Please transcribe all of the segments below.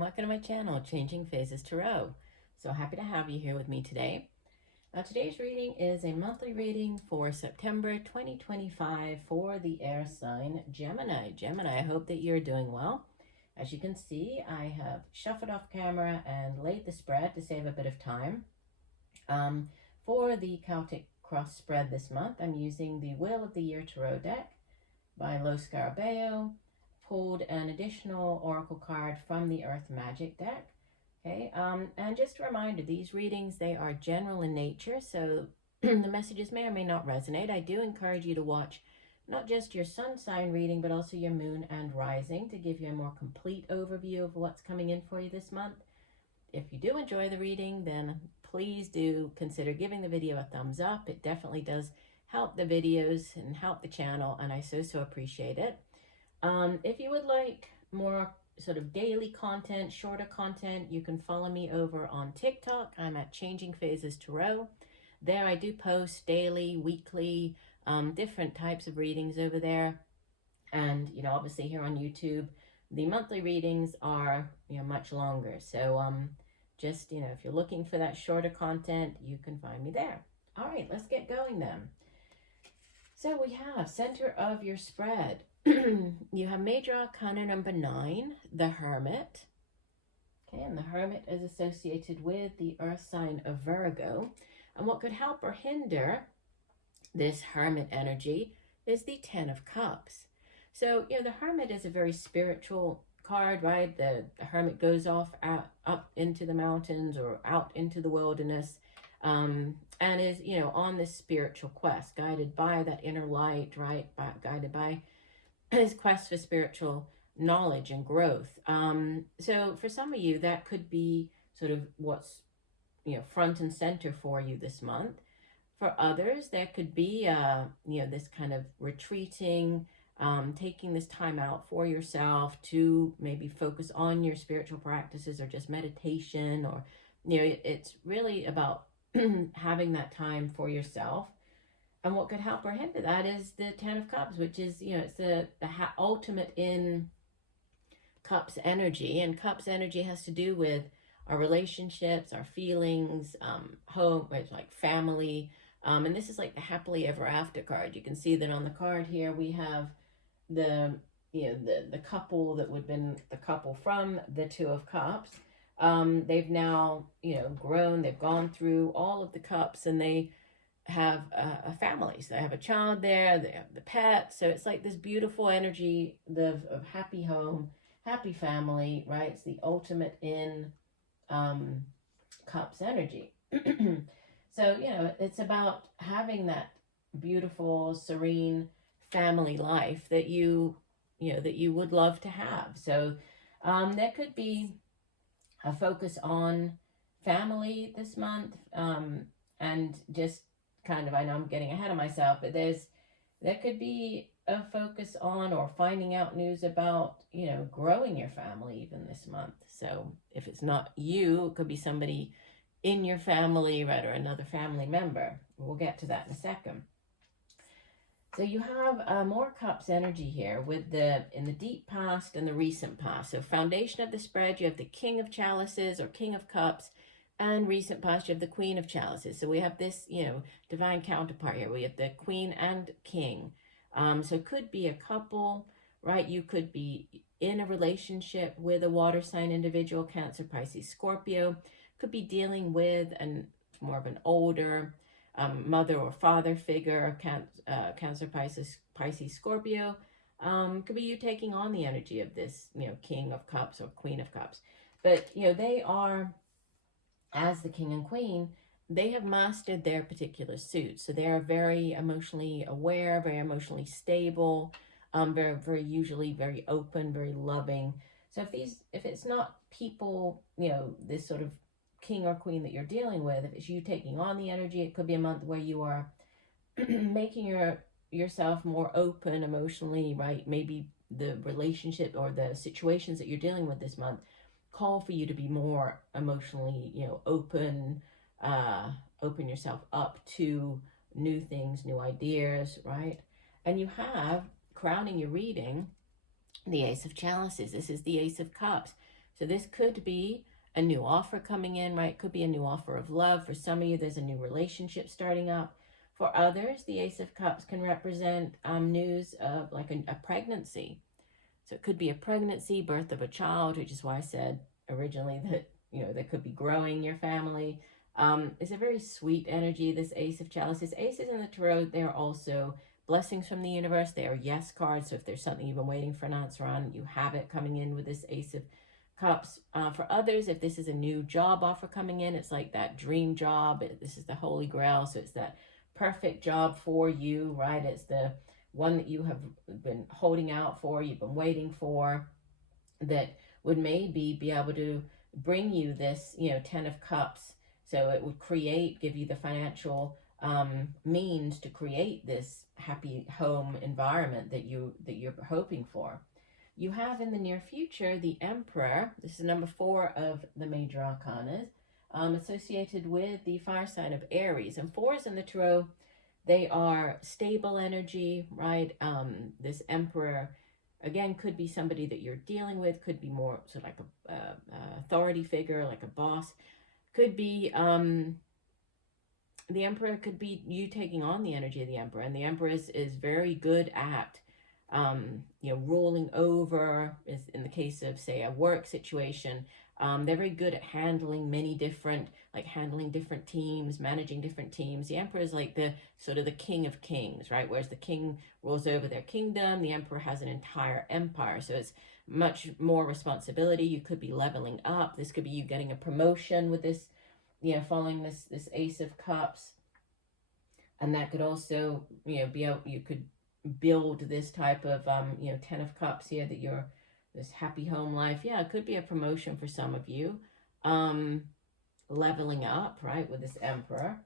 and welcome to my channel, Changing Phases Tarot. So happy to have you here with me today. Now today's reading is a monthly reading for September 2025 for the air sign Gemini. Gemini, I hope that you're doing well. As you can see, I have shuffled off camera and laid the spread to save a bit of time. For the Celtic Cross spread this month, I'm using the Wheel of the Year Tarot deck by Lo Scarabeo. Pulled an additional oracle card from the Earth Magic deck. Okay, and just a reminder, these readings, they are general in nature, so the messages may or may not resonate. I do encourage you to watch not just your sun sign reading, but also your moon and rising to give you a more complete overview of what's coming in for you this month. If you do enjoy the reading, then please do consider giving the video a thumbs up. It definitely does help the videos and help the channel, and I so appreciate it. If you would like more sort of daily content, shorter content, you can follow me over on TikTok. I'm at Changing Phases Tarot. There I do post daily, weekly, different types of readings over there. And, you know, obviously here on YouTube, the monthly readings are, you know, much longer. So, just, you know, if you're looking for that shorter content, you can find me there. All right, let's get going then. So we have center of your spread. You have Major Arcana number 9, the Hermit. Okay, and the Hermit is associated with the Earth sign of Virgo. And what could help or hinder this Hermit energy is the 10 of Cups. So, you know, the Hermit is a very spiritual card, right? The Hermit goes off up into the mountains or out into the wilderness, and is, you know, on this spiritual quest, guided by that inner light, right? Guided by his quest for spiritual knowledge and growth. So for some of you, that could be sort of what's, you know, front and center for you this month. For others, there could be, you know, this kind of retreating, taking this time out for yourself to maybe focus on your spiritual practices or just meditation, or, you know, it's really about having that time for yourself. And what could help or hinder that is the 10 of Cups, which is, you know, it's the ultimate in Cups energy. And Cups energy has to do with our relationships, our feelings, home, it's like family. And this is like the happily ever after card. You can see that on the card here, we have the, you know, the couple that would have been the couple from the 2 of Cups. They've now, you know, grown, they've gone through all of the cups, and they have a family. So they have a child there, they have the pet. So it's like this beautiful energy of happy home, happy family, right? It's the ultimate in Cups energy. So, you know, it's about having that beautiful, serene family life that you know, that you would love to have. So there could be a focus on family this month, and just kind of, I know I'm getting ahead of myself, but there could be a focus on or finding out news about, you know, growing your family even this month. So if it's not you, it could be somebody in your family, right, or another family member. We'll get to that in a second. So you have more Cups energy here with in the deep past and the recent past. So foundation of the spread, you have the King of Chalices or King of Cups, and recent past, you have the Queen of Chalices. So we have this, you know, divine counterpart here. We have the Queen and King. So it could be a couple, right? You could be in a relationship with a water sign individual, Cancer, Pisces, Scorpio. Could be dealing with more of an older mother or father figure, Cancer, Pisces, Scorpio. Could be you taking on the energy of this, you know, King of Cups or Queen of Cups. But, you know, they are, as the King and Queen, they have mastered their particular suit. So they are very emotionally aware, very emotionally stable, very usually very open, very loving. So if it's not people, you know, this sort of King or Queen that you're dealing with, if it's you taking on the energy, it could be a month where you are making yourself more open emotionally, right? Maybe the relationship or the situations that you're dealing with this month call for you to be more emotionally, you know, open yourself up to new things, new ideas, right? And you have, crowning your reading, the Ace of Chalices. This is the Ace of Cups. So this could be a new offer coming in, right? It could be a new offer of love. For some of you, there's a new relationship starting up. For others, the Ace of Cups can represent news of like a pregnancy. So it could be a pregnancy, birth of a child, which is why I said originally that, there could be growing your family. It's a very sweet energy, this Ace of Chalices. Aces in the Tarot, they're also blessings from the universe. They are yes cards. So if there's something you've been waiting for an answer on, you have it coming in with this Ace of Cups. For others, if this is a new job offer coming in, it's like that dream job. This is the Holy Grail. So it's that perfect job for you, right? It's the one that you have been holding out for, you've been waiting for, that would maybe be able to bring you this, 10 of Cups. So it would give you the financial means to create this happy home environment that you're hoping for. You have in the near future the Emperor. This is number 4 of the major arcanas, associated with the fire sign of Aries. And 4s in the Tarot, they are stable energy, right? This Emperor, again, could be somebody that you're dealing with, could be more sort of like a authority figure, like a boss. Could be the Emperor could be you taking on the energy of the Emperor, and the Emperor is very good at ruling over, is in the case of, say, a work situation. They're very good at handling handling different teams, managing different teams. The Emperor is like the sort of the king of kings, right? Whereas the king rules over their kingdom, the Emperor has an entire empire. So it's much more responsibility. You could be leveling up. This could be you getting a promotion with this, following this Ace of Cups. And that could also, you could build this type of, 10 of Cups here, that you're this happy home life. Yeah, it could be a promotion for some of you. Leveling up, right, with this Emperor.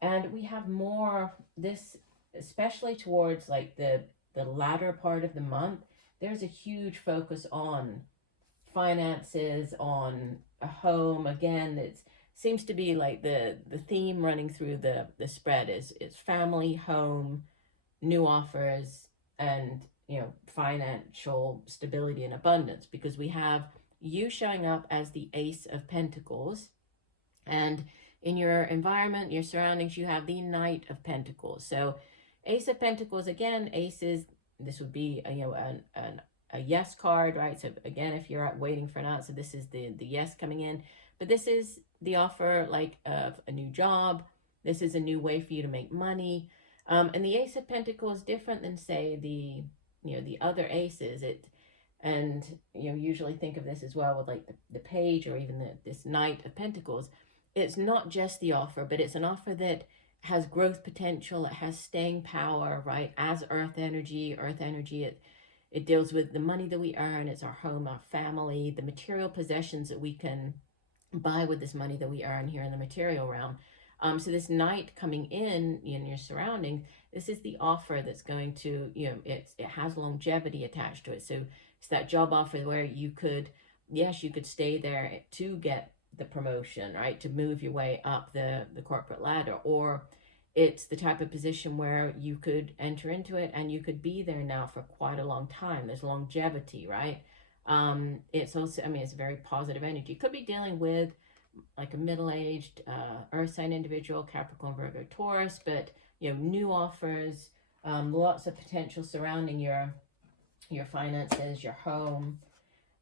And we have more, this, especially towards like the latter part of the month, there's a huge focus on finances, on a home. Again, it seems to be like the theme running through the spread is family, home, new offers, and financial stability and abundance, because we have you showing up as the Ace of Pentacles, and in your environment, your surroundings, you have the Knight of Pentacles. So Ace of Pentacles, again, aces, this would be a yes card, right? So again, if you're waiting for an answer, this is the yes coming in. But this is the offer like of a new job. This is a new way for you to make money. And the Ace of Pentacles is different than, say, the other aces. Usually think of this as well with like the Page, or even this Knight of Pentacles. It's not just the offer, but it's an offer that has growth potential. It has staying power, right? As earth energy, it deals with the money that we earn. It's our home, our family, the material possessions that we can buy with this money that we earn here in the material realm. So this Knight coming in your surroundings, this is the offer that's going to, it has longevity attached to it. So it's that job offer where you could stay there to get the promotion, right? To move your way up the corporate ladder. Or it's the type of position where you could enter into it and you could be there now for quite a long time. There's longevity, right? It's also, it's a very positive energy. You could be dealing with like a middle-aged earth sign individual, Capricorn, Virgo, Taurus, but new offers, lots of potential surrounding your finances, your home.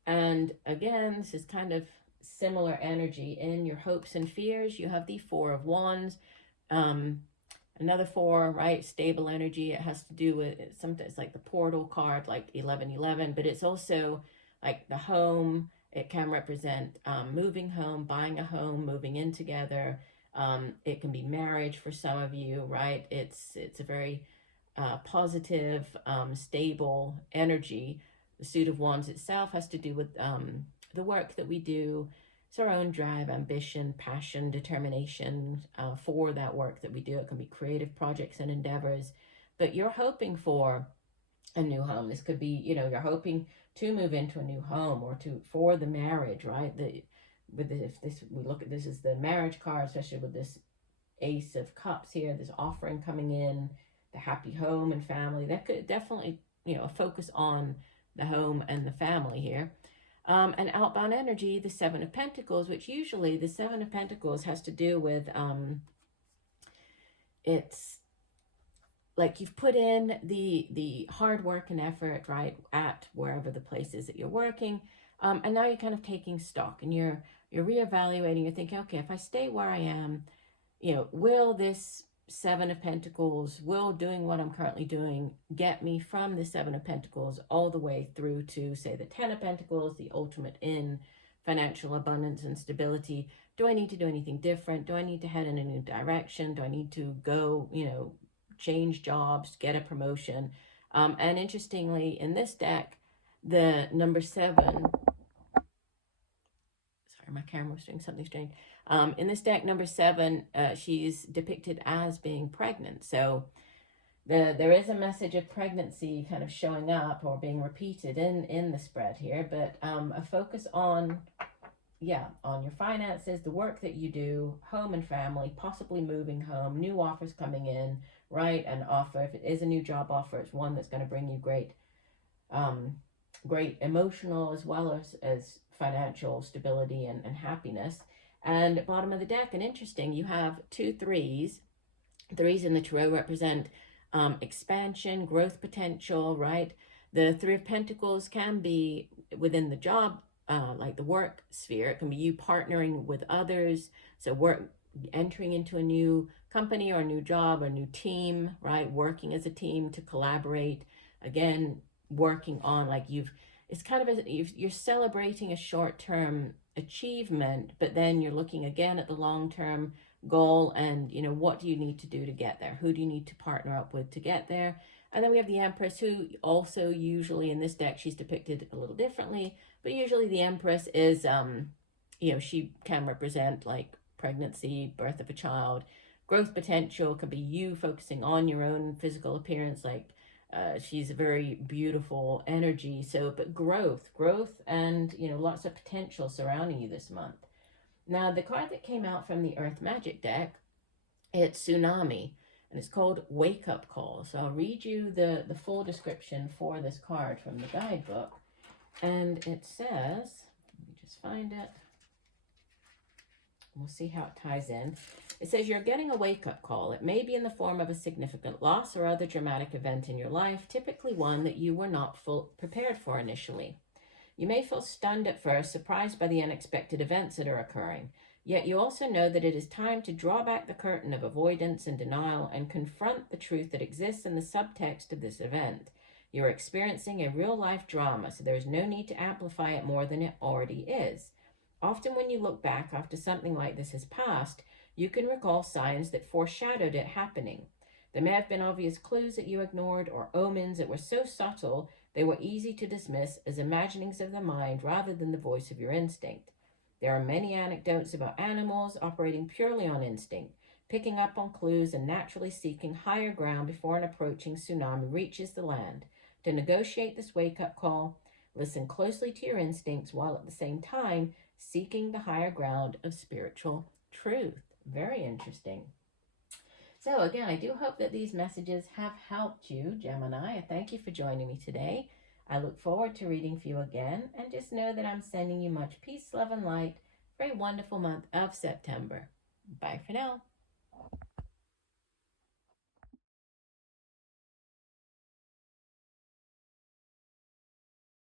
And again, this is kind of similar energy in your hopes and fears. You have the Four of Wands, another 4, right? Stable energy. It has to do with sometimes like the portal card, like 1111, but it's also like the home. It can represent moving home, buying a home, moving in together. It can be marriage for some of you, right? It's a very positive, stable energy. The Suit of Wands itself has to do with the work that we do. It's our own drive, ambition, passion, determination for that work that we do. It can be creative projects and endeavors, but you're hoping for a new home. This could be, you're hoping to move into a new home, or for the marriage, right? We look at this as the marriage card, especially with this Ace of Cups here, this offering coming in, the happy home and family. That could definitely, focus on the home and the family here. And outbound energy, the Seven of Pentacles, which usually the Seven of Pentacles has to do with, it's like you've put in the hard work and effort, right, at wherever the place is that you're working. And now you're kind of taking stock and you're reevaluating. You're thinking, okay, if I stay where I am, will this Seven of Pentacles, will doing what I'm currently doing get me from the Seven of Pentacles all the way through to, say, the Ten of Pentacles, the ultimate in financial abundance and stability? Do I need to do anything different? Do I need to head in a new direction? Do I need to go, change jobs, get a promotion? And interestingly, in this deck, the number 7, sorry, my camera was doing something strange. In this deck, number 7, she's depicted as being pregnant. So there is a message of pregnancy kind of showing up or being repeated in the spread here, but a focus on your finances, the work that you do, home and family, possibly moving home, new offers coming in, right? An offer, if it is a new job offer, it's one that's going to bring you great emotional as well as financial stability and happiness. And bottom of the deck, and interesting, you have 2 threes. Threes in the tarot represent expansion, growth potential, right? The Three of Pentacles can be within the job, like the work sphere. It can be you partnering with others. So entering into a new company or a new job or a new team, right? Working as a team to collaborate. Again, working on it's kind of you're celebrating a short-term achievement, but then you're looking again at the long-term goal and, what do you need to do to get there? Who do you need to partner up with to get there? And then we have the Empress, who also usually in this deck, she's depicted a little differently, but usually the Empress is, she can represent like pregnancy, birth of a child, growth potential. Could be you focusing on your own physical appearance, like she's a very beautiful energy. So, but growth, and, lots of potential surrounding you this month. Now, the card that came out from the Earth Magic deck, it's Tsunami, and it's called Wake Up Call. So I'll read you the full description for this card from the guidebook. And it says, let me just find it. We'll see how it ties in. It says you're getting a wake-up call. It may be in the form of a significant loss or other dramatic event in your life, typically one that you were not prepared for initially. You may feel stunned at first, surprised by the unexpected events that are occurring. Yet you also know that it is time to draw back the curtain of avoidance and denial and confront the truth that exists in the subtext of this event. You're experiencing a real-life drama, so there is no need to amplify it more than it already is. Often when you look back after something like this has passed, you can recall signs that foreshadowed it happening. There may have been obvious clues that you ignored or omens that were so subtle they were easy to dismiss as imaginings of the mind rather than the voice of your instinct. There are many anecdotes about animals operating purely on instinct, picking up on clues and naturally seeking higher ground before an approaching tsunami reaches the land. To negotiate this wake-up call, listen closely to your instincts while at the same time seeking the higher ground of spiritual truth. Very interesting. So again, I do hope that these messages have helped you, Gemini. I thank you for joining me today. I look forward to reading for you again, and just know that I'm sending you much peace, love, and light for a wonderful month of September. Bye for now.